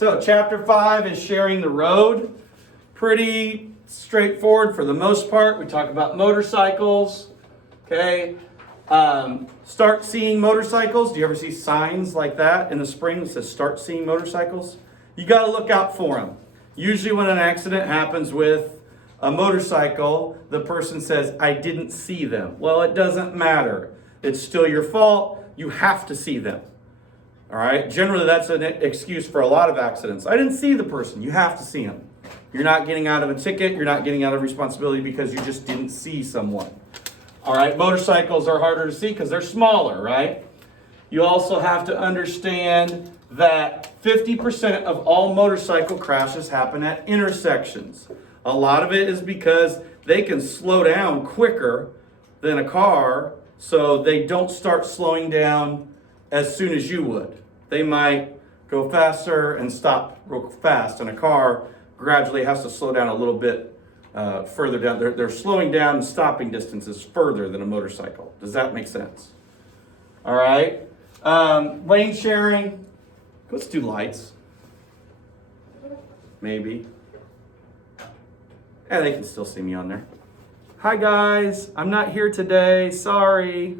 So chapter 5 is sharing the road. Pretty straightforward for the most part. We talk about motorcycles. Okay. Start seeing motorcycles. Do you ever see signs like that in the spring that says start seeing motorcycles? You got to look out for them. Usually when an accident happens with a motorcycle, the person says, I didn't see them. Well, it doesn't matter. It's still your fault. You have to see them. All right. Generally, that's an excuse for a lot of accidents. I didn't see the person. You have to see them. You're not getting out of a ticket. You're not getting out of responsibility because you just didn't see someone. All right. Motorcycles are harder to see because they're smaller, right? You also have to understand that 50% of all motorcycle crashes happen at intersections. A lot of it is because they can slow down quicker than a car, so they don't start slowing down as soon as you would. They might go faster and stop real fast, and a car gradually has to slow down a little bit further down. They're slowing down and stopping distances further than a motorcycle. Does that make sense? All right. Lane sharing. Let's do lights. Maybe. Yeah, they can still see me on there. Hi guys, I'm not here today. Sorry.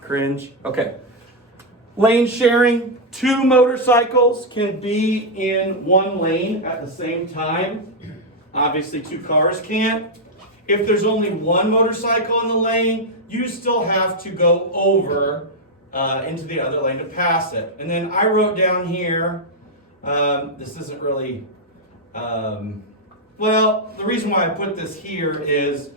Cringe. Okay. Lane sharing. 2 motorcycles can be in one lane at the same time. Obviously 2 cars can't. If there's only 1 motorcycle in the lane, you still have to go over into the other lane to pass it. And then I wrote down here, this isn't really, well, the reason why I put this here is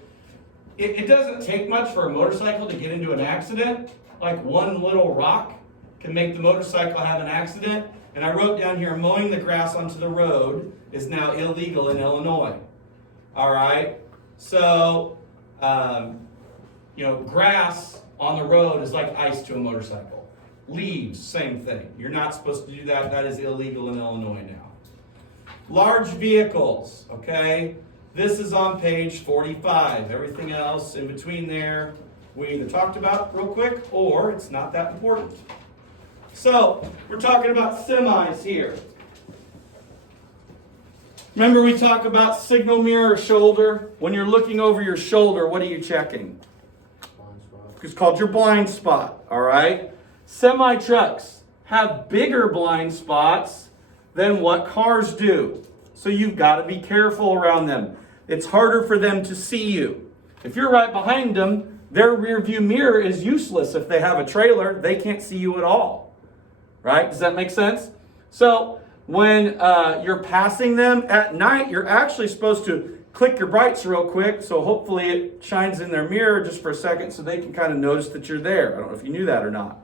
it doesn't take much for a motorcycle to get into an accident. Like one little rock can make the motorcycle have an accident. And I wrote down here, mowing the grass onto the road is now illegal in Illinois. All right. So, grass on the road is like ice to a motorcycle. Leaves, same thing. You're not supposed to do that. That is illegal in Illinois now. Large vehicles, okay? This is on page 45. Everything else in between there, we either talked about real quick or it's not that important. So, we're talking about semis here. Remember we talk about signal mirror shoulder? When you're looking over your shoulder, what are you checking? It's called your blind spot, all right? Semi-trucks have bigger blind spots than what cars do. So you've got to be careful around them. It's harder for them to see you. If you're right behind them, their rear view mirror is useless. If they have a trailer, they can't see you at all. Right? Does that make sense? So when you're passing them at night, you're actually supposed to click your brights real quick, so hopefully it shines in their mirror just for a second so they can kind of notice that you're there. I don't know if you knew that or not.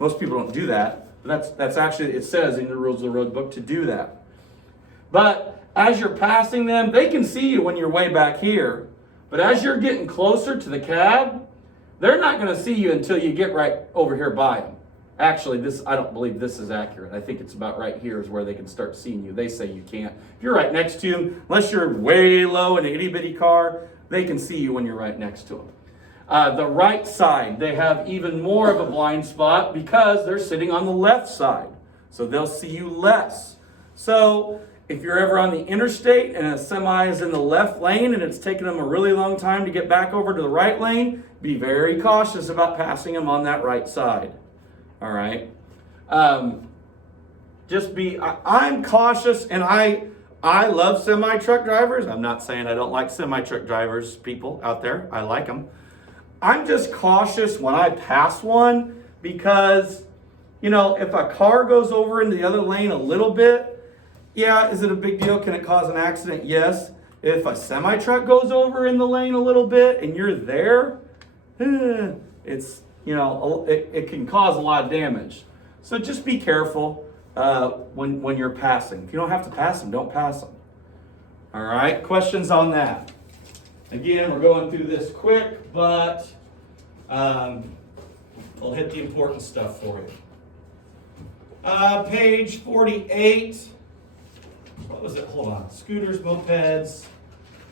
Most people don't do that. But that's actually, it says in the Rules of the Road book to do that. But as you're passing them, they can see you when you're way back here. But as you're getting closer to the cab, they're not going to see you until you get right over here by them. Actually, I don't believe this is accurate. I think it's about right here is where they can start seeing you. They say you can't. If you're right next to them, unless you're way low in an itty-bitty car, they can see you when you're right next to them. The right side, they have even more of a blind spot because they're sitting on the left side. So they'll see you less. So if you're ever on the interstate and a semi is in the left lane and it's taking them a really long time to get back over to the right lane, be very cautious about passing them on that right side. All right. I'm cautious, and I love semi-truck drivers. I'm not saying I don't like semi-truck drivers, people out there. I like them. I'm just cautious when I pass one because, if a car goes over into the other lane a little bit, yeah, is it a big deal? Can it cause an accident? Yes. If a semi-truck goes over in the lane a little bit and you're there, it's... it can cause a lot of damage. So just be careful when you're passing. If you don't have to pass them, don't pass them. All right, questions on that? Again, we're going through this quick, but we'll hit the important stuff for you. Page 48. What was it? Hold on. Scooters, mopeds.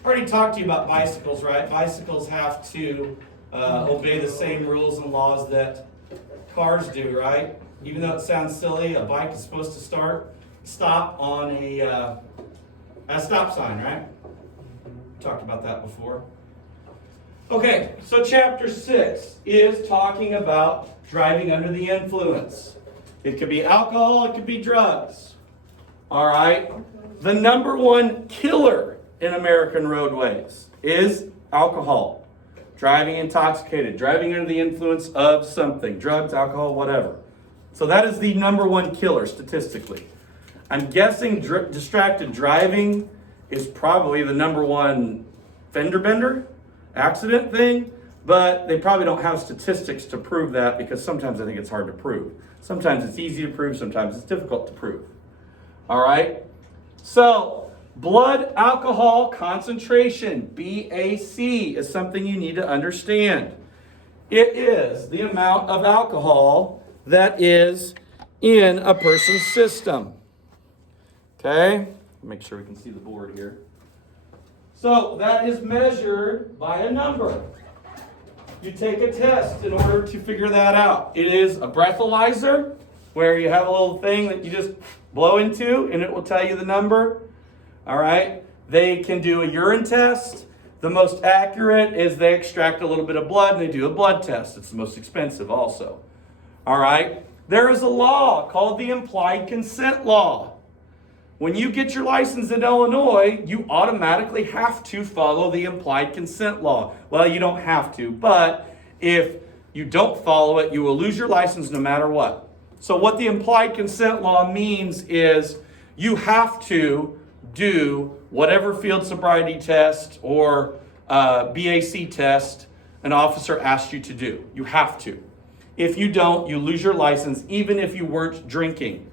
I already talked to you about bicycles, right? Bicycles have to obey the same rules and laws that cars do, right? Even though it sounds silly, a bike is supposed to start stop on a stop sign, right? Talked about that before. Okay, so chapter 6 is talking about driving under the influence. It could be alcohol, it could be drugs. All right? The number one killer in American roadways is alcohol. Driving intoxicated, driving under the influence of something, drugs, alcohol, whatever. So that is the number one killer statistically. I'm guessing distracted driving is probably the number one fender bender accident thing, but they probably don't have statistics to prove that because sometimes I think it's hard to prove. Sometimes it's easy to prove, sometimes it's difficult to prove. All right? So, blood alcohol concentration, BAC, is something you need to understand. It is the amount of alcohol that is in a person's system. Okay? Make sure we can see the board here. So that is measured by a number. You take a test in order to figure that out. It is a breathalyzer, where you have a little thing that you just blow into and it will tell you the number. All right? They can do a urine test. The most accurate is they extract a little bit of blood and they do a blood test. It's the most expensive also. All right? There is a law called the implied consent law. When you get your license in Illinois, you automatically have to follow the implied consent law. Well, you don't have to, but if you don't follow it, you will lose your license no matter what. So what the implied consent law means is you have to do whatever field sobriety test or BAC test an officer asked you to do. You have to. If you don't, you lose your license even if you weren't drinking.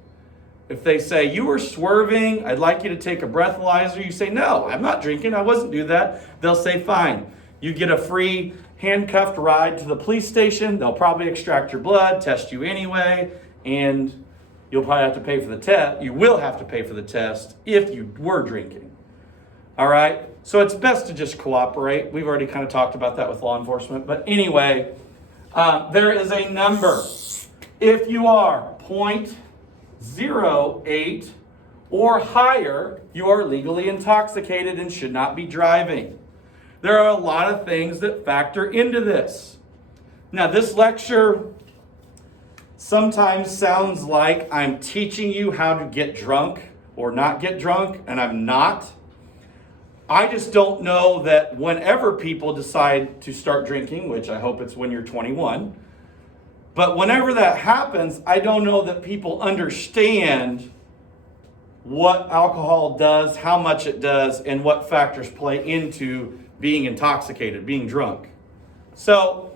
If they say, you were swerving, I'd like you to take a breathalyzer, you say, no, I'm not drinking, I wasn't doing that. They'll say, fine. You get a free handcuffed ride to the police station. They'll probably extract your blood, test you anyway, and you'll probably have to pay for the test. You will have to pay for the test if you were drinking. All right? So it's best to just cooperate. We've already kind of talked about that with law enforcement. But anyway, there is a number. If you are 0.08 or higher, you are legally intoxicated and should not be driving. There are a lot of things that factor into this. Now, this lecture sometimes sounds like I'm teaching you how to get drunk or not get drunk, and I'm not. I just don't know that whenever people decide to start drinking, which I hope it's when you're 21, but whenever that happens, I don't know that people understand what alcohol does, how much it does, and what factors play into being intoxicated, being drunk. So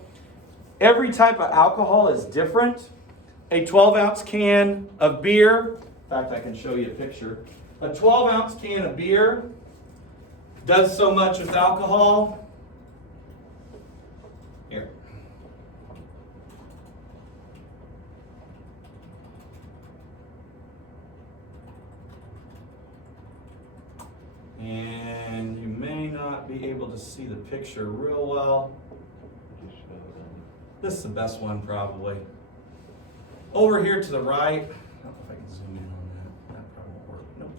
every type of alcohol is different. A 12-ounce can of beer, in fact, I can show you a picture. A 12-ounce can of beer does so much with alcohol. Here. And you may not be able to see the picture real well. This is the best one probably. Over here to the right. I don't know if I can zoom in on that. That probably won't work. Nope.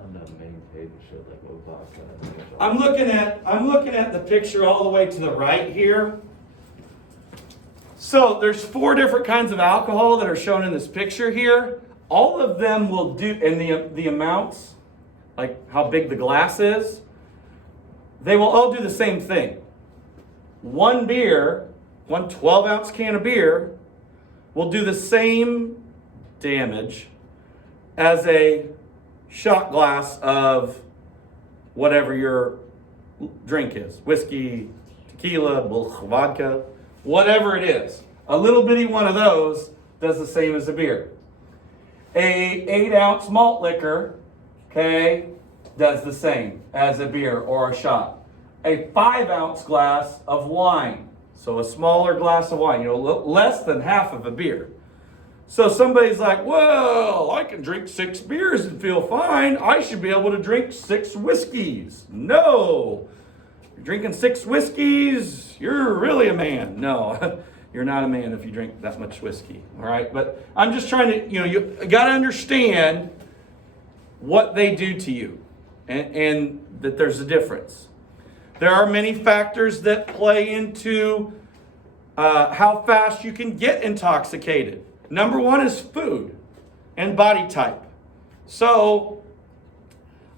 On the main page, it showed like low vodka. I'm looking at the picture all the way to the right here. So there's 4 different kinds of alcohol that are shown in this picture here. All of them will do, and the amounts, like how big the glass is, they will all do the same thing. One 12-ounce can of beer will do the same damage as a shot glass of whatever your drink is. Whiskey, tequila, vodka, whatever it is. A little bitty one of those does the same as a beer. A 8-ounce malt liquor, okay, does the same as a beer or a shot. A 5-ounce glass of wine, so a smaller glass of wine, less than half of a beer. So somebody's like, well, I can drink 6 beers and feel fine. I should be able to drink 6 whiskeys. No. You're drinking 6 whiskeys, you're really a man. No, you're not a man if you drink that much whiskey. All right. But I'm just trying to, you got to understand what they do to you, and that there's a difference. There are many factors that play into how fast you can get intoxicated. Number one is food and body type. So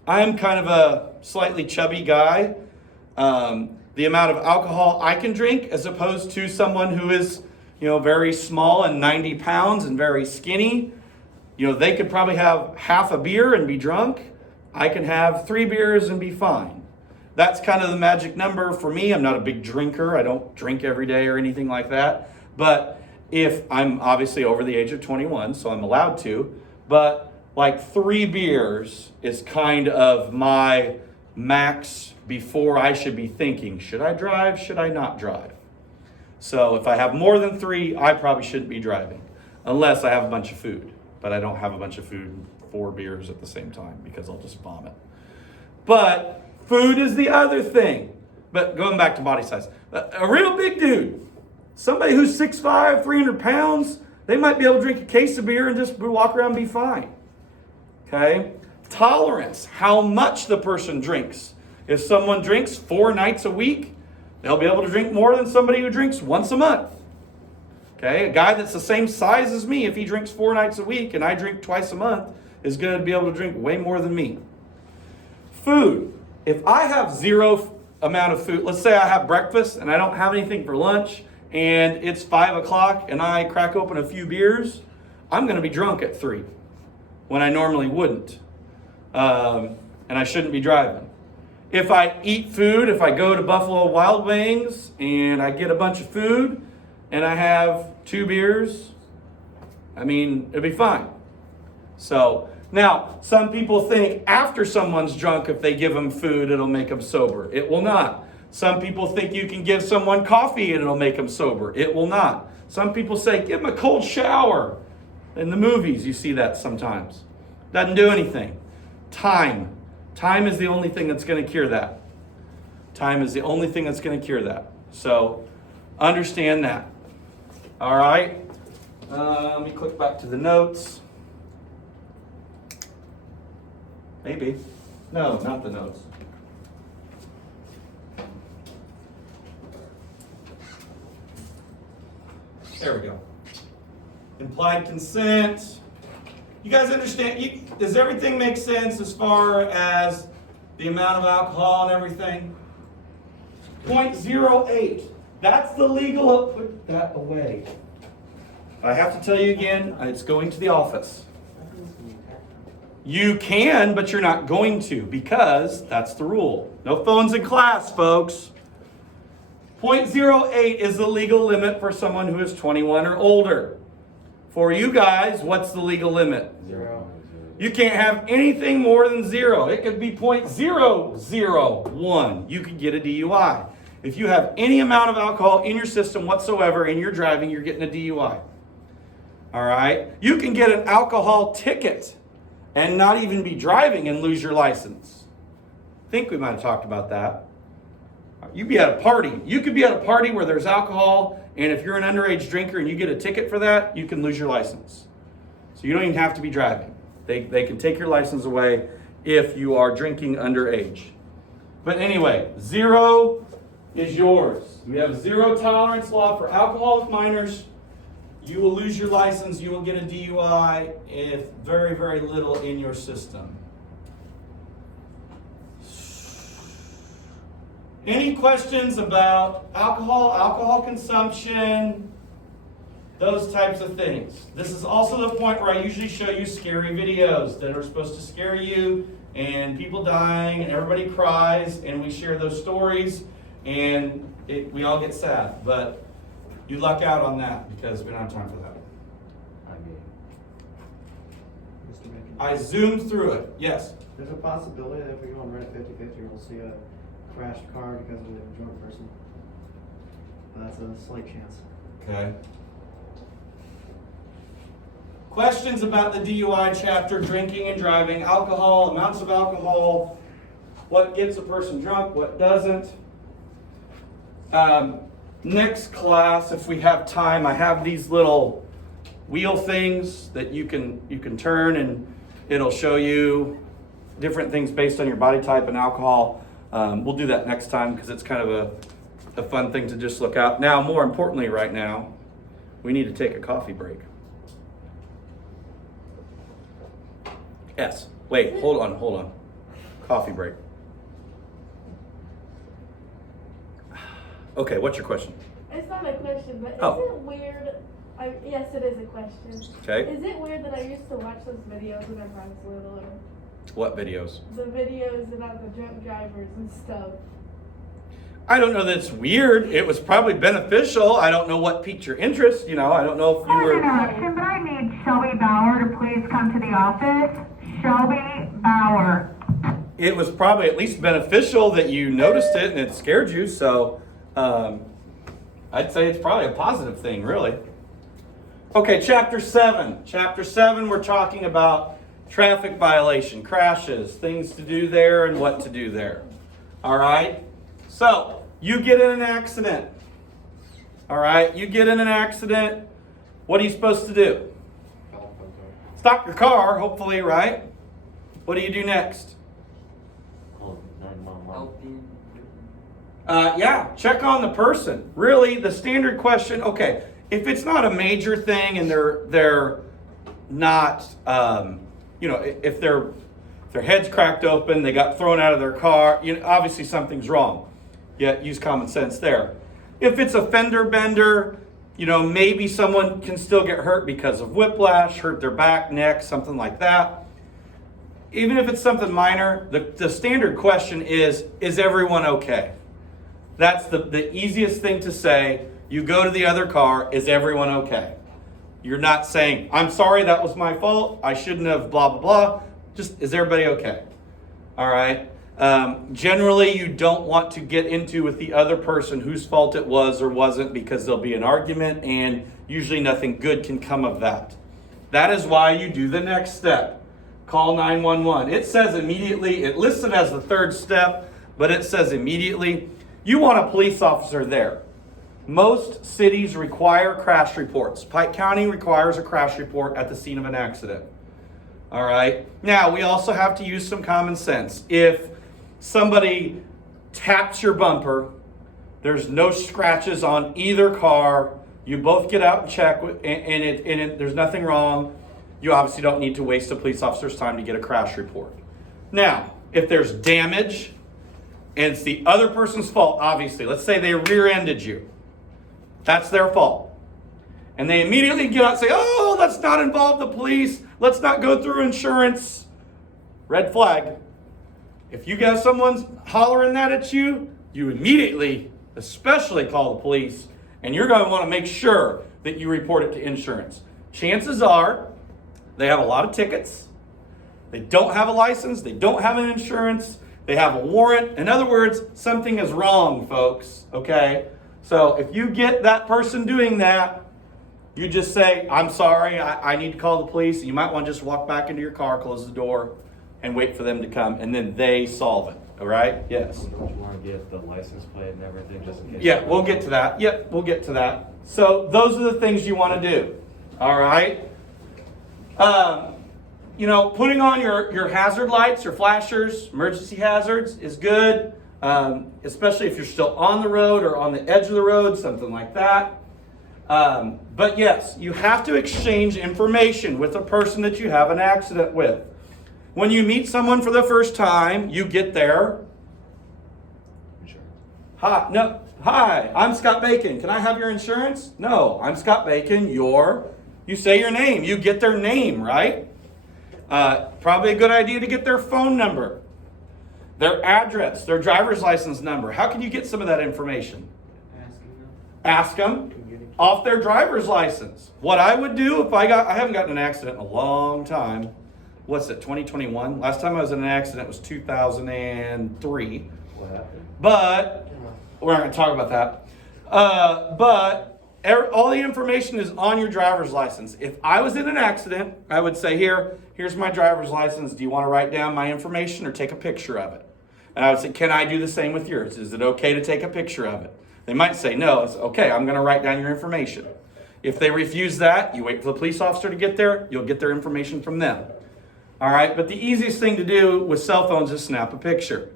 I'm kind of a slightly chubby guy. The amount of alcohol I can drink as opposed to someone who is, very small and 90 pounds and very skinny. They could probably have half a beer and be drunk. I can have 3 beers and be fine. That's kind of the magic number for me. I'm not a big drinker. I don't drink every day or anything like that. But if I'm obviously over the age of 21, so I'm allowed to, but like 3 beers is kind of my max before I should be thinking, should I drive? Should I not drive? So if I have more than 3, I probably shouldn't be driving unless I have a bunch of food. But I don't have a bunch of food and 4 beers at the same time because I'll just vomit. But food is the other thing. But going back to body size, a real big dude, somebody who's 6'5", 300 pounds, they might be able to drink a case of beer and just walk around and be fine. Okay? Tolerance, how much the person drinks. If someone drinks 4 nights a week, they'll be able to drink more than somebody who drinks once a month. Okay, a guy that's the same size as me, if he drinks 4 nights a week and I drink twice a month, is going to be able to drink way more than me. Food. If I have 0 amount of food, let's say I have breakfast and I don't have anything for lunch and it's 5 o'clock and I crack open a few beers, I'm going to be drunk at 3 when I normally wouldn't. And I shouldn't be driving. If I eat food, if I go to Buffalo Wild Wings and I get a bunch of food, and I have 2 beers, it'll be fine. So, now, some people think after someone's drunk, if they give them food, it'll make them sober. It will not. Some people think you can give someone coffee and it'll make them sober. It will not. Some people say, give them a cold shower. In the movies, you see that sometimes. Doesn't do anything. Time. Time is the only thing that's going to cure that. Time is the only thing that's going to cure that. So, understand that. All right. Let me click back to the notes. Maybe. No, not the notes. There we go. Implied consent. You guys understand? Does everything make sense as far as the amount of alcohol and everything? 0.08. That's the legal. Put that away. I have to tell you again, it's going to the office. You can, but you're not going to because that's the rule. No phones in class, folks. 0.08 is the legal limit for someone who is 21 or older. For you guys, what's the legal limit? 0. You can't have anything more than 0. It could be 0.001. You could get a DUI. If you have any amount of alcohol in your system whatsoever and you're driving, you're getting a DUI. All right? You can get an alcohol ticket and not even be driving and lose your license. I think we might have talked about that. You'd be at a party. You could be at a party where there's alcohol, and if you're an underage drinker and you get a ticket for that, you can lose your license. So you don't even have to be driving. They can take your license away if you are drinking underage. But anyway, 0 is yours. We have a 0 tolerance law for alcohol with minors. You will lose your license. You will get a DUI if very, very little in your system. Any questions about alcohol consumption, those types of things? This is also the point where I usually show you scary videos that are supposed to scare you and people dying and everybody cries and we share those stories and we all get sad. But you luck out on that because we don't have time for that. I zoomed through it. Yes? There's a possibility that if we go on Reddit 50/50, we'll see a crashed car because of a drunk person. But that's a slight chance. Okay. Questions about the DUI chapter, drinking and driving, alcohol, amounts of alcohol, what gets a person drunk, what doesn't. Next class, if we have time, I have these little wheel things that you can turn and it'll show you different things based on your body type and alcohol. We'll do that next time because it's kind of a fun thing to just look at. Now, more importantly right now, we need to take a coffee break. Yes. Wait, hold on. Coffee break. Okay, what's your question? It's not a question, but Oh. is it weird? Yes, it is a question. Okay. Is it weird that I used to watch those videos whenever I was littler? What videos? The videos about the drunk drivers and stuff. I don't know that it's weird. It was probably beneficial. I don't know what piqued your interest. I don't know if you were... Interruption, but I need Shelby Bauer to please come to the office. Shelby Bauer. It was probably at least beneficial that you noticed it and it scared you. So I'd say it's probably a positive thing, really. Okay, chapter 7. Chapter 7, we're talking about traffic violation, crashes, things to do there and what to do there. All right? So, you get in an accident. All right? You get in an accident. What are you supposed to do? Stop your car, hopefully, right? What do you do next? Call 911. Yeah, check on the person. Really, the standard question, okay, if it's not a major thing and they're not, if their head's cracked open, they got thrown out of their car, obviously something's wrong. Yeah, use common sense there. If it's a fender bender, maybe someone can still get hurt because of whiplash, hurt their back, neck, something like that. Even if it's something minor, the standard question is everyone okay? That's the easiest thing to say. You go to the other car, is everyone okay? You're not saying, I'm sorry, that was my fault. I shouldn't have blah, blah, blah. Just, is everybody okay? All right. Generally, you don't want to get into with the other person whose fault it was or wasn't because there'll be an argument and usually nothing good can come of that. That is why you do the next step. Call 911. It says immediately, it lists it as the third step, but it says immediately. You want a police officer there. Most cities require crash reports. Pike County requires a crash report at the scene of an accident. All right. Now, we also have to use some common sense. If somebody taps your bumper, there's no scratches on either car, you both get out and check, and there's nothing wrong, you obviously don't need to waste a police officer's time to get a crash report. Now, if there's damage, and it's the other person's fault, obviously, let's say they rear-ended you. That's their fault. And they immediately get out and say, oh, let's not involve the police. Let's not go through insurance. Red flag. If you got someone hollering that at you, you immediately, especially call the police, and you're going to want to make sure that you report it to insurance. Chances are they have a lot of tickets. They don't have a license. They don't have an insurance. They have a warrant. In other words, something is wrong, folks. Okay? So if you get that person doing that, you just say, I'm sorry, I need to call the police. You might want to just walk back into your car, close the door, and wait for them to come, and then they solve it. All right? Yes. Don't you want to get the license plate and everything just in case? Yeah, we'll get to that. Yep, we'll get to that. So those are the things you want to do. All right? Putting on your hazard lights, your flashers, emergency hazards is good, especially if you're still on the road or on the edge of the road, something like that. But yes, you have to exchange information with the person that you have an accident with. When you meet someone for the first time, you get their Insurance. Hi, I'm Scott Bacon. Can I have your insurance? No, I'm Scott Bacon. You say your name. You get their name, right? Probably a good idea to get their phone number, their address, their driver's license number. How can you get some of that information? Ask them off their driver's license. What I would do if I haven't gotten in an accident in a long time. What's it, 2021? Last time I was in an accident was 2003. What happened? But we're not going to talk about that. But all the information is on your driver's license. If I was in an accident, I would say, here's my driver's license. Do you want to write down my information or take a picture of it? And I would say, can I do the same with yours? Is it okay to take a picture of it? They might say no. It's okay, I'm going to write down your information. If they refuse that, you wait for the police officer to get there. You'll get their information from them. All right, but the easiest thing to do with cell phones is snap a picture.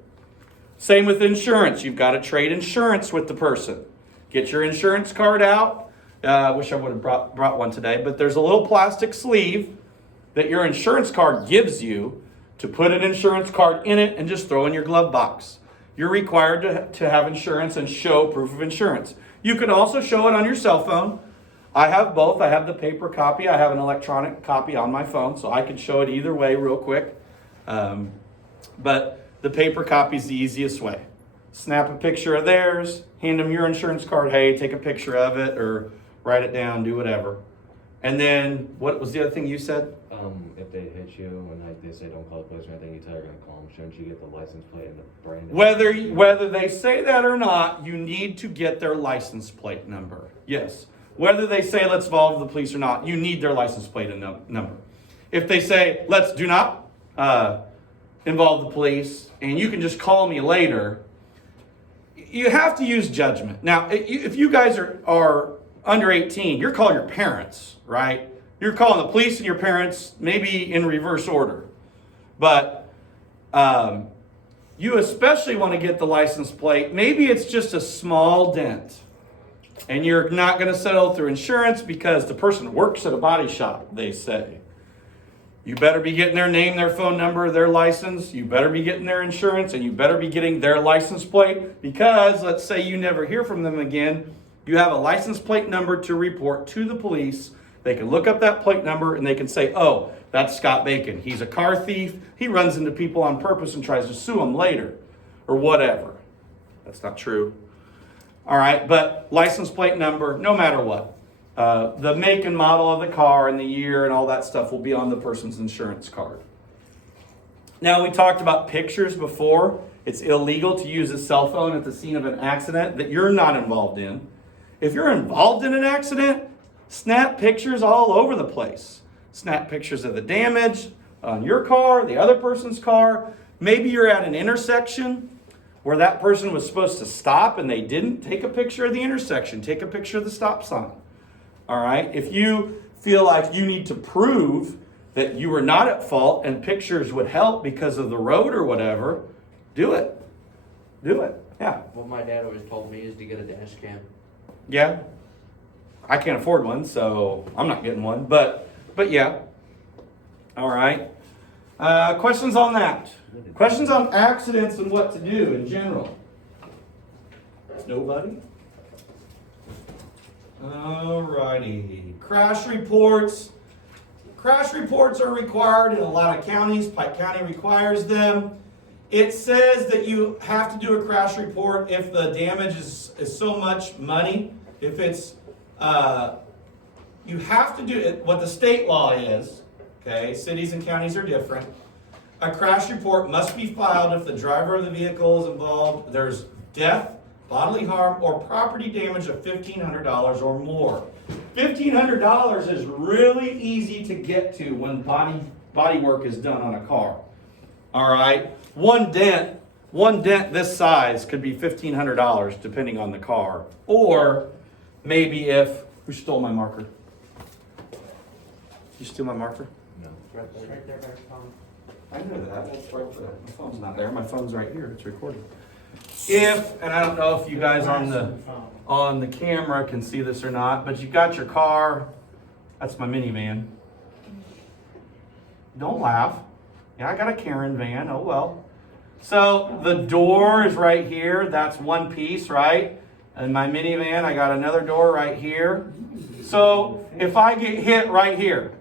Same with insurance. You've got to trade insurance with the person. Get your insurance card out. I wish I would have brought one today, but there's a little plastic sleeve that your insurance card gives you to put an insurance card in it and just throw in your glove box. You're required to have insurance and show proof of insurance. You can also show it on your cell phone. I have both. I have the paper copy. I have an electronic copy on my phone, so I can show it either way real quick. But the paper copy is the easiest way. Snap a picture of theirs, hand them your insurance card. Hey, take a picture of it or write it down, do whatever. And then, what was the other thing you said? If they hit you and like they say don't call the police or anything, you tell you're gonna call them. Shouldn't you get the license plate and the brand? Whether they say that or not, you need to get their license plate number. Yes. Whether they say let's involve the police or not, you need their license plate and number. If they say let's do not involve the police and you can just call me later, you have to use judgment. Now, if you guys are under 18, you're calling your parents, right? You're calling the police and your parents, maybe in reverse order. But you especially want to get the license plate. Maybe it's just a small dent. And you're not going to settle through insurance because the person works at a body shop, they say. You better be getting their name, their phone number, their license. You better be getting their insurance, and you better be getting their license plate because let's say you never hear from them again. You have a license plate number to report to the police. They can look up that plate number and they can say, oh, that's Scott Bacon. He's a car thief. He runs into people on purpose and tries to sue them later or whatever. That's not true. All right, but license plate number, no matter what. The make and model of the car and the year and all that stuff will be on the person's insurance card. Now, we talked about pictures before. It's illegal to use a cell phone at the scene of an accident that you're not involved in. If you're involved in an accident, snap pictures all over the place. Snap pictures of the damage on your car, the other person's car. Maybe you're at an intersection where that person was supposed to stop and they didn't. Take a picture of the intersection. Take a picture of the stop sign. All right? If you feel like you need to prove that you were not at fault and pictures would help because of the road or whatever, do it. Do it. Yeah. What my dad always told me is to get a dash cam. Yeah. I can't afford one, so I'm not getting one. But yeah. All right. Questions on that? Questions on accidents and what to do in general? Nobody? All righty. Crash reports. Crash reports are required in a lot of counties. Pike County requires them. It says that you have to do a crash report if the damage is so much money. If it's, you have to do it, what the state law is, okay? Cities and counties are different. A crash report must be filed if the driver of the vehicle is involved, there's death, bodily harm, or property damage of $1,500 or more. $1,500 is really easy to get to when body work is done on a car. All right? One dent this size could be $1,500 depending on the car. Or maybe if, who stole my marker? Did you steal my marker? No. It's right there by your phone. I know that. That's right there. My phone's not there. My phone's right here. It's recording. If, and I don't know if you guys on the camera can see this or not, but you got your car. That's my minivan. Don't laugh. Yeah, I got a Karen van. Oh well. So the door is right here. That's one piece, right? And my minivan, I got another door right here. So if I get hit right here,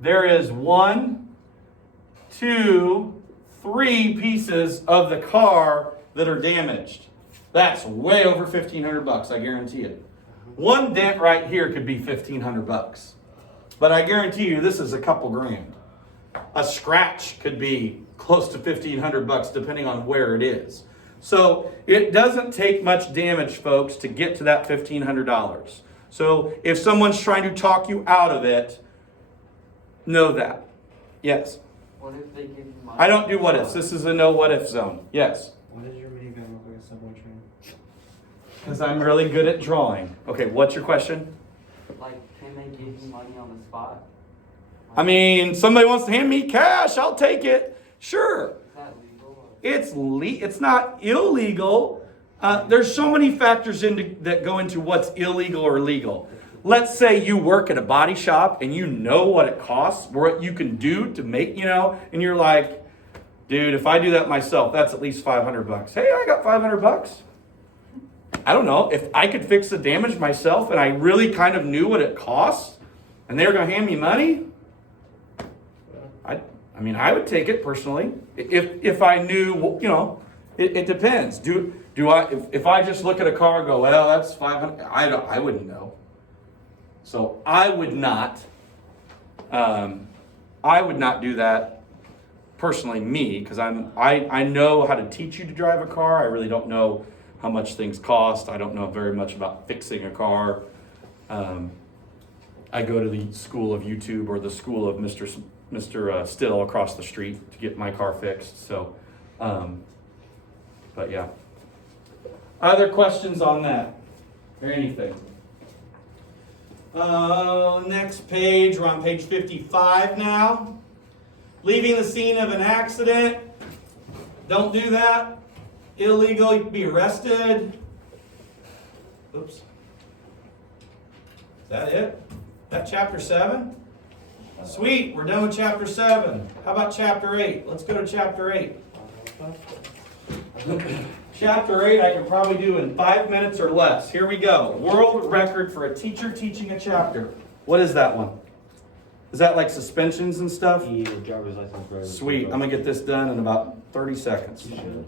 there is 1, 2, 3 pieces of the car that are damaged. That's way over $1,500, I guarantee it. One dent right here could be $1,500. But I guarantee you this is a couple grand. A scratch could be close to $1,500 depending on where it is. So it doesn't take much damage, folks, to get to that $1,500. So if someone's trying to talk you out of it, know that. Yes. What if they give you money? I don't do what ifs. This is a no what if zone. Yes. Why does your minivan look like a subway train? Because I'm really good at drawing. Okay, what's your question? Like, can they give you money on the spot? I mean, somebody wants to hand me cash, I'll take it. Sure. Is that legal? It's not illegal. There's so many factors that go into what's illegal or legal. Let's say you work at a body shop and you know what it costs, what you can do to make, and you're like, dude, if I do that myself, that's at least $500. Hey, I got $500. I don't know, if I could fix the damage myself and I really kind of knew what it costs and they were going to hand me money, I would take it personally. If I knew, it depends. Do I, if I just look at a car and go, well, that's 500, I wouldn't know. So I would not do that personally, me, because I know how to teach you to drive a car. I really don't know how much things cost. I don't know very much about fixing a car. I go to the school of YouTube or the school of Mr. Still across the street to get my car fixed. So, but yeah. Other questions on that or anything? Next page, we're on page 55 now. Leaving the scene of an accident. Don't do that. Illegal, you can be arrested. Oops. Is that it? That chapter 7? Sweet, we're done with chapter 7. How about chapter 8? Let's go to chapter 8. Chapter 8 I could probably do in 5 minutes or less. Here we go. World record for a teacher teaching a chapter. What is that one? Is that like suspensions and stuff? The driver's license. Driver's Sweet, I'm going to get this done in about 30 seconds. You should.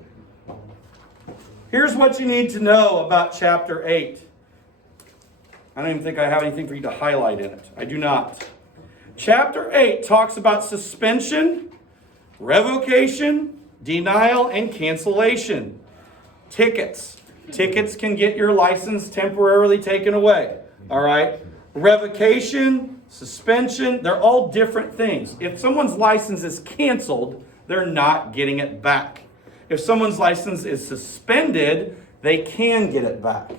Here's what you need to know about chapter 8. I don't even think I have anything for you to highlight in it. I do not. Chapter 8 talks about suspension, revocation, denial, and cancellation. Tickets. Tickets can get your license temporarily taken away. All right? Revocation, suspension, they're all different things. If someone's license is canceled, they're not getting it back. If someone's license is suspended, they can get it back.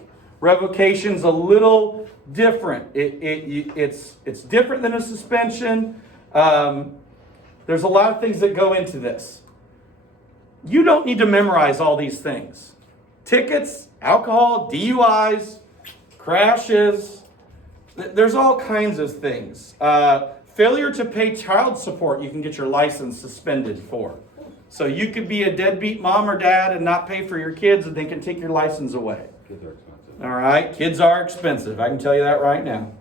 Revocation's a little different. It's different than a suspension. There's a lot of things that go into this. You don't need to memorize all these things. Tickets, alcohol, DUIs, crashes. There's all kinds of things. Failure to pay child support, you can get your license suspended for. So you could be a deadbeat mom or dad and not pay for your kids, and they can take your license away. Kids are expensive. All right, kids are expensive. I can tell you that right now.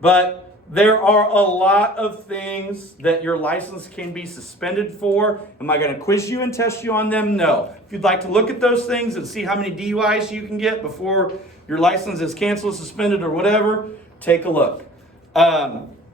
But there are a lot of things that your license can be suspended for. Am I going to quiz you and test you on them? No. If you'd like to look at those things and see how many DUIs you can get before your license is canceled, suspended, or whatever, take a look.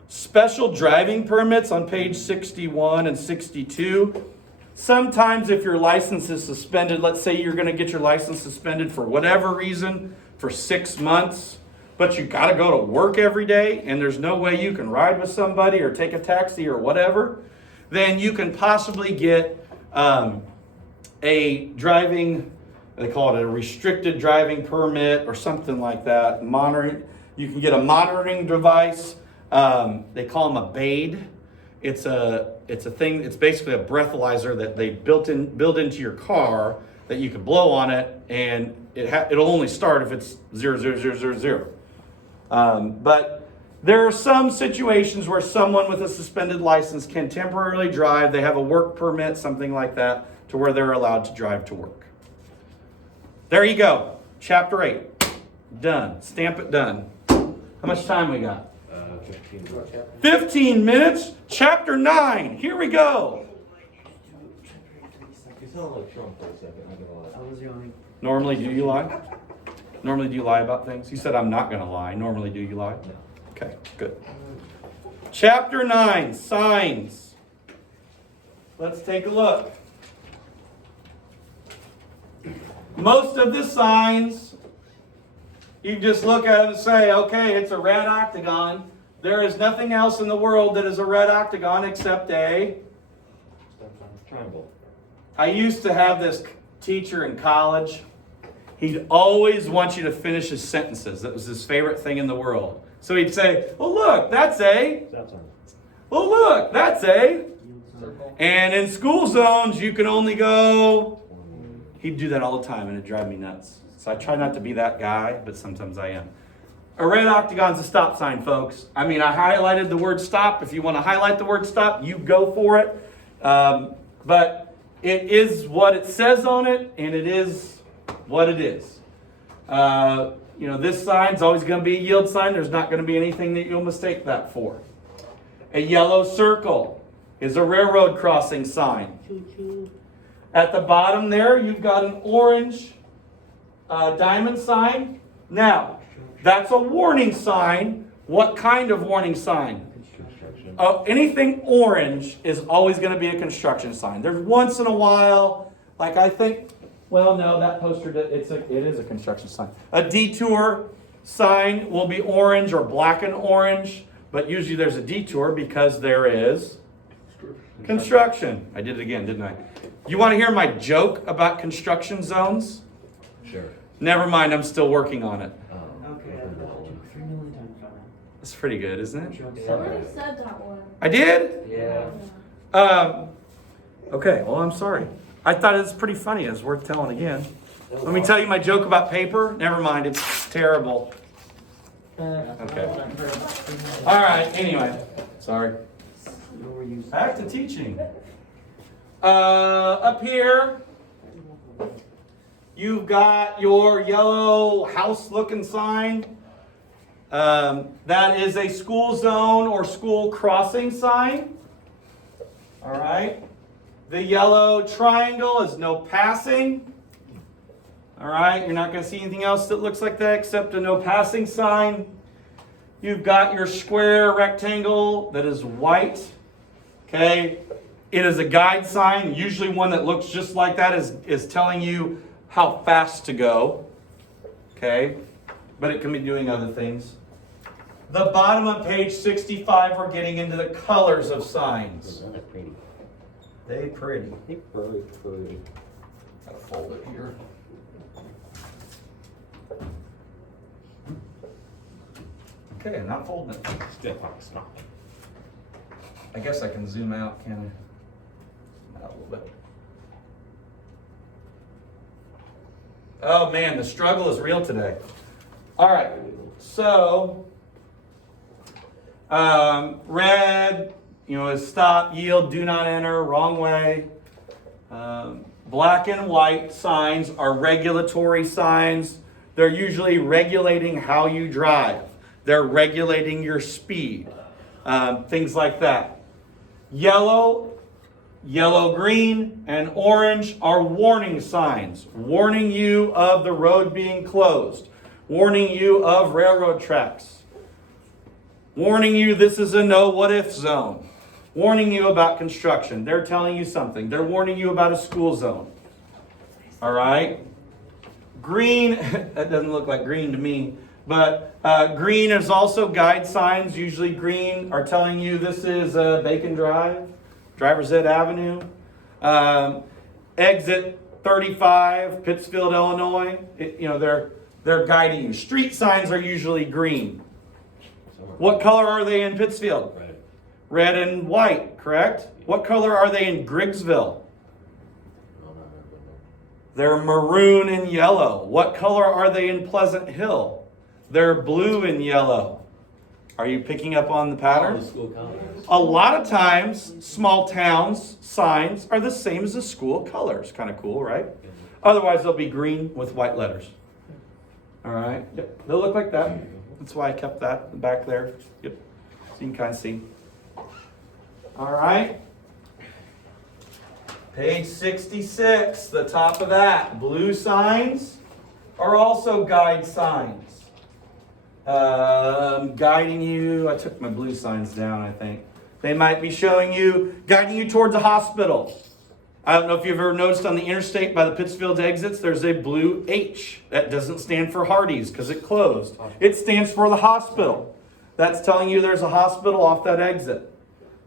Special driving permits on page 61 and 62. Sometimes if your license is suspended, let's say you're going to get your license suspended for whatever reason for 6 months, but you got to go to work every day and there's no way you can ride with somebody or take a taxi or whatever, then you can possibly get a driving, they call it a restricted driving permit or something like that. Monitoring, you can get a monitoring device. They call them a BAID. It's a thing. It's basically a breathalyzer that they build into your car that you can blow on it, and it'll only start if it's 00000. But there are some situations where someone with a suspended license can temporarily drive. They have a work permit, something like that, to where they're allowed to drive to work. There you go. Chapter 8. Done. Stamp it done. How much time we got? 15. 15 minutes. Chapter 9. Here we go. You sound like Trump for a second, I'm gonna lie. I was yawning. Normally, do you lie? Normally, do you lie about things? You said I'm not going to lie. Normally, do you lie? No. Okay, good. Chapter 9, signs. Let's take a look. Most of the signs, you just look at it and say, okay, it's a red octagon. There is nothing else in the world that is a red octagon except a... Triangle. I used to have this teacher in college. He'd always want you to finish his sentences. That was his favorite thing in the world. So he'd say, well, look, that's a... Stop sign. Oh, look, that's A. Circle. And in school zones, you can only go. He'd do that all the time, and it'd drive me nuts. So I try not to be that guy, but sometimes I am. A red octagon's a stop sign, folks. I mean, I highlighted the word stop. If you want to highlight the word stop, you go for it. But it is what it says on it, and it is what it is. You know, this sign's always going to be a yield sign. There's not going to be anything that you'll mistake that for. A yellow circle is a railroad crossing sign. At the bottom there, you've got an orange diamond sign. Now, that's a warning sign. What kind of warning sign? Construction. Anything orange is always going to be a construction sign. There's once in a while, like I think, well, no, that poster, it is a construction sign. A detour sign will be orange or black and orange, but usually there's a detour because there is construction. I did it again, didn't I? You want to hear my joke about construction zones? Sure. Never mind, I'm still working on it. Okay, I've told you 3 million times by now. It's pretty good, isn't it? Somebody said that one. I did? Yeah. Okay, well, I'm sorry. I thought it was pretty funny. It's worth telling again. Let me tell you my joke about paper. Never mind, it's terrible. Okay. All right, anyway. Sorry. Back to teaching. Up here, you've got your yellow house-looking sign. That is a school zone or school crossing sign. All right. The yellow triangle is no passing. All right. You're not going to see anything else that looks like that except a no passing sign. You've got your square rectangle that is white. Okay. It is a guide sign. Usually one that looks just like that is telling you how fast to go. Okay. But it can be doing other things. The bottom of page 65, we're getting into the colors of signs. They're pretty. They pretty. They're very pretty. Gotta fold it here. Okay, I'm not folding it. Still not. I guess I can zoom out, can I? Out a little bit. Oh man, the struggle is real today. All right, so red, is stop, yield, do not enter, wrong way. Black and white signs are regulatory signs. They're usually regulating how you drive. They're regulating your speed, things like that. Yellow, green, and orange are warning signs, warning you of the road being closed, warning you of railroad tracks, warning you this is a no what if zone, warning you about construction. They're telling you something. They're warning you about a school zone. All right? Green, that doesn't look like green to me, but green is also guide signs. Usually green are telling you this is Bacon Drive, Driver's Ed Avenue, exit 35, Pittsfield, Illinois. They're guiding you. Street signs are usually green. What color are they in Pittsfield? Red. Red and white, correct? What color are they in Griggsville? They're maroon and yellow. What color are they in Pleasant Hill? They're blue and yellow. Are you picking up on the pattern? A lot of times, small towns' signs are the same as the school colors. Kind of cool, right? Otherwise, they'll be green with white letters. All right? Yep. They'll look like that. That's why I kept that back there. Yep. So you can kind of see. All right. Page 66, the top of that. Blue signs are also guide signs. Guiding you. I took my blue signs down, I think. They might be showing you, guiding you towards a hospital. I don't know if you've ever noticed on the interstate by the Pittsfield exits, there's a blue H. That doesn't stand for Hardee's because it closed. It stands for the hospital. That's telling you there's a hospital off that exit.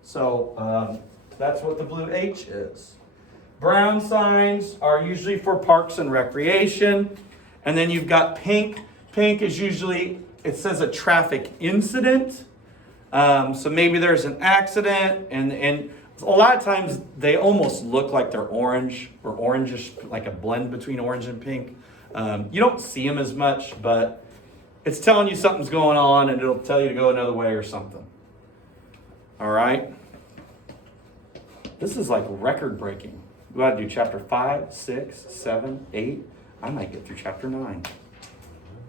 So that's what the blue H is. Brown signs are usually for parks and recreation. And then you've got pink. Pink is usually, it says a traffic incident. So maybe there's an accident, and a lot of times they almost look like they're orange or orangish, like a blend between orange and pink. You don't see them as much, but it's telling you something's going on, and it'll tell you to go another way or something. All right? This is like record breaking. We got to do chapter 5, 6, 7, 8. I might get through chapter 9.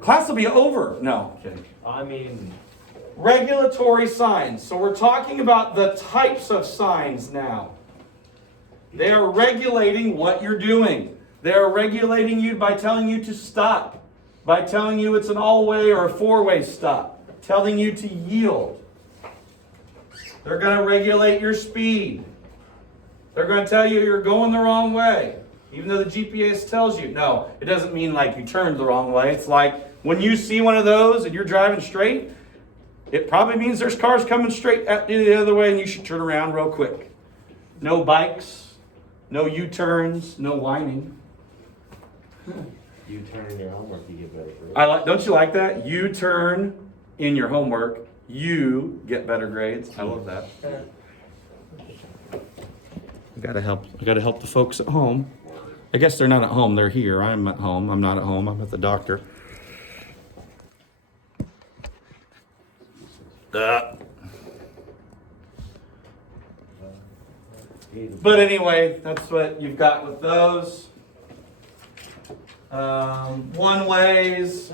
Class will be over. No, kidding. I mean, Regulatory signs. So we're talking about the types of signs now. They are regulating what you're doing. They are regulating you by telling you to stop, by telling you it's an all-way or a four-way stop, telling you to yield. They're going to regulate your speed. They're going to tell you you're going the wrong way, even though the GPS tells you. No, it doesn't mean like you turned the wrong way. It's like when you see one of those and you're driving straight, it probably means there's cars coming straight at you the other way, and you should turn around real quick. No bikes, no U-turns, no whining. you turn in your homework, you get better grades. Don't you like that? U-turn in your homework, you get better grades. I love that. I gotta help the folks at home. I guess they're not at home, they're here. I'm at home. I'm not at home, I'm at the doctor. But anyway, that's what you've got with those. One ways.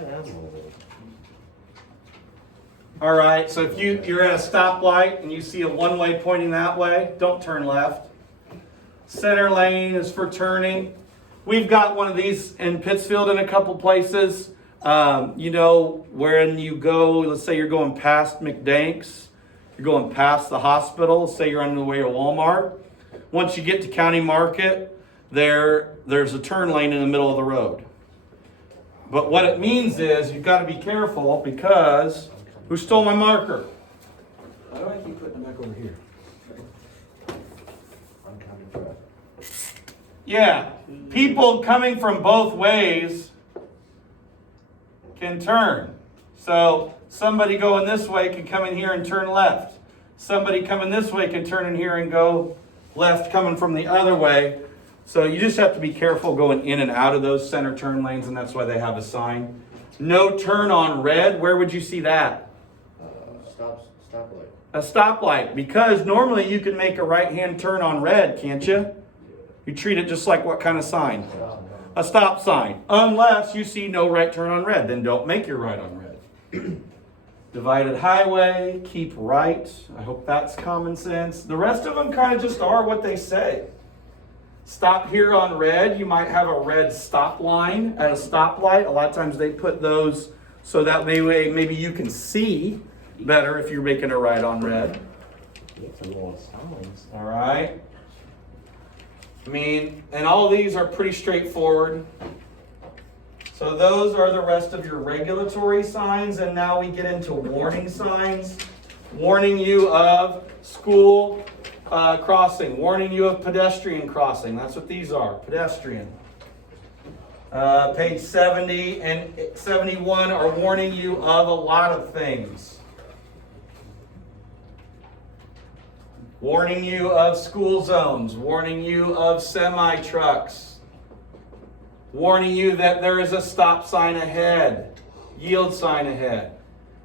All right, so if you're at a stoplight and you see a one-way pointing that way, don't turn left. Center lane is for turning. We've got one of these in Pittsfield in a couple places. When you go, let's say you're going past McDanks, you're going past the hospital, say you're on the way to Walmart. Once you get to County Market, there's a turn lane in the middle of the road. But what it means is you've got to be careful because who stole my marker? Why do I keep putting it back over here? Oncoming traffic. Yeah, people coming from both ways can turn. So somebody going this way can come in here and turn left. Somebody coming this way can turn in here and go left coming from the other way. So you just have to be careful going in and out of those center turn lanes, and that's why they have a sign. No turn on red. Where would you see that? Stoplight. A stoplight, because normally you can make a right-hand turn on red, can't you? You treat it just like what kind of sign? A stop sign. Unless you see no right turn on red, then don't make your right on red. Divided highway, keep right. I hope that's common sense. The rest of them kind of just are what they say. Stop here on red. You might have a red stop line at a stoplight. A lot of times they put those so that maybe you can see better if you're making a right on red. It's a little signs. All right. And all these are pretty straightforward. So those are the rest of your regulatory signs, and now we get into warning signs. Warning you of school crossing, warning you of pedestrian crossing. That's what these are, pedestrian. Page 70 and 71 are warning you of a lot of things. Warning you of school zones, warning you of semi-trucks, warning you that there is a stop sign ahead, yield sign ahead.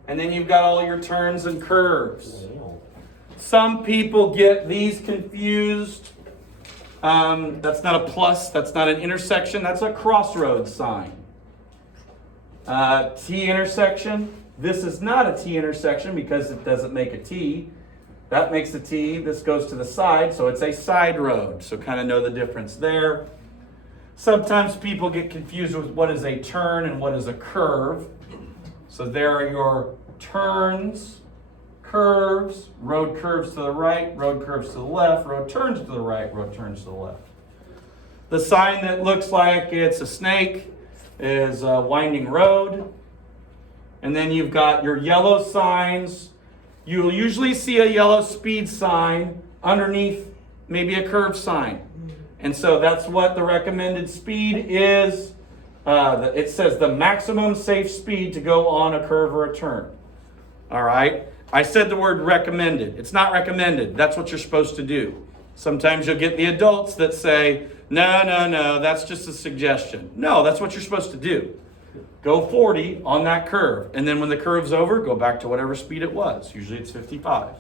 And then you've got all your turns and curves. Some people get these confused. That's not a plus, that's not an intersection, that's a crossroads sign. T intersection, this is not a T intersection because it doesn't make a T. That makes a T, this goes to the side, so it's a side road. So kind of know the difference there. Sometimes people get confused with what is a turn and what is a curve. So there are your turns, curves, road curves to the right, road curves to the left, road turns to the right, road turns to the left. The sign that looks like it's a snake is a winding road. And then you've got your yellow signs. You'll usually see a yellow speed sign underneath maybe a curve sign. And so that's what the recommended speed is. It says the maximum safe speed to go on a curve or a turn. All right. I said the word recommended. It's not recommended. That's what you're supposed to do. Sometimes you'll get the adults that say, no, that's just a suggestion. No, that's what you're supposed to do. Go 40 on that curve. And then when the curve's over, go back to whatever speed it was. Usually it's 55.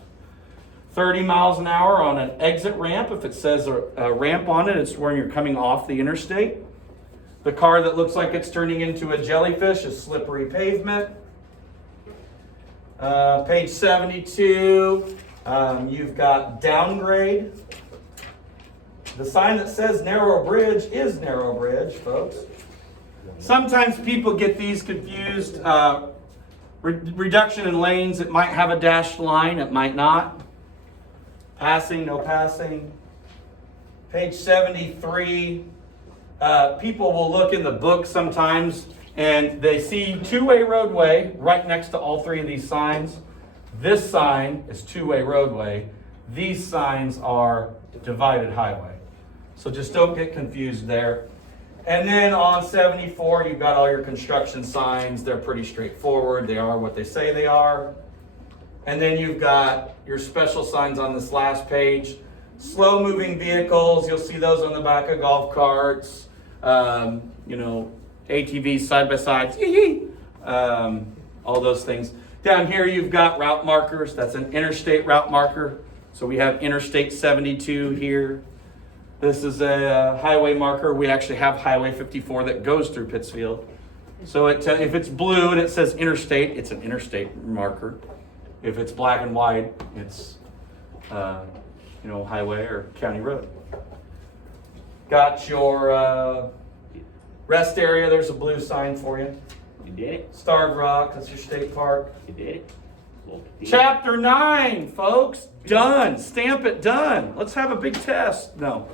30 miles an hour on an exit ramp. If it says a ramp on it, it's when you're coming off the interstate. The car that looks like it's turning into a jellyfish is slippery pavement. Page 72, you've got downgrade. The sign that says narrow bridge is narrow bridge, folks. Sometimes people get these confused. Reduction in lanes, it might have a dashed line, it might not. Passing, no passing. Page 73, people will look in the book sometimes and they see two-way roadway right next to all three of these signs. This sign is two-way roadway. These signs are divided highway. So just don't get confused there. And then on 74, you've got all your construction signs. They're pretty straightforward. They are what they say they are. And then you've got your special signs on this last page. Slow moving vehicles, you'll see those on the back of golf carts. ATVs, side-by-sides, all those things. Down here you've got route markers. That's an interstate route marker. So we have Interstate 72 here. This is a highway marker. We actually have Highway 54 that goes through Pittsfield. So if it's blue and it says interstate, it's an interstate marker. If it's black and white, it's highway or county road. Got your rest area. There's a blue sign for you. You did it. Starved Rock, that's your state park. You did it. Well, Chapter 9, folks. Done. Stamp it done. Let's have a big test. No.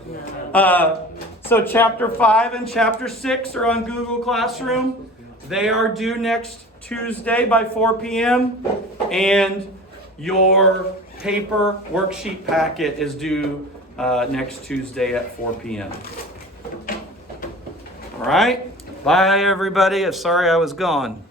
So chapter 5 and chapter 6 are on Google Classroom. They are due next Tuesday by 4 p.m. And your paper worksheet packet is due next Tuesday at 4 p.m. All right. Bye, everybody. Sorry I was gone.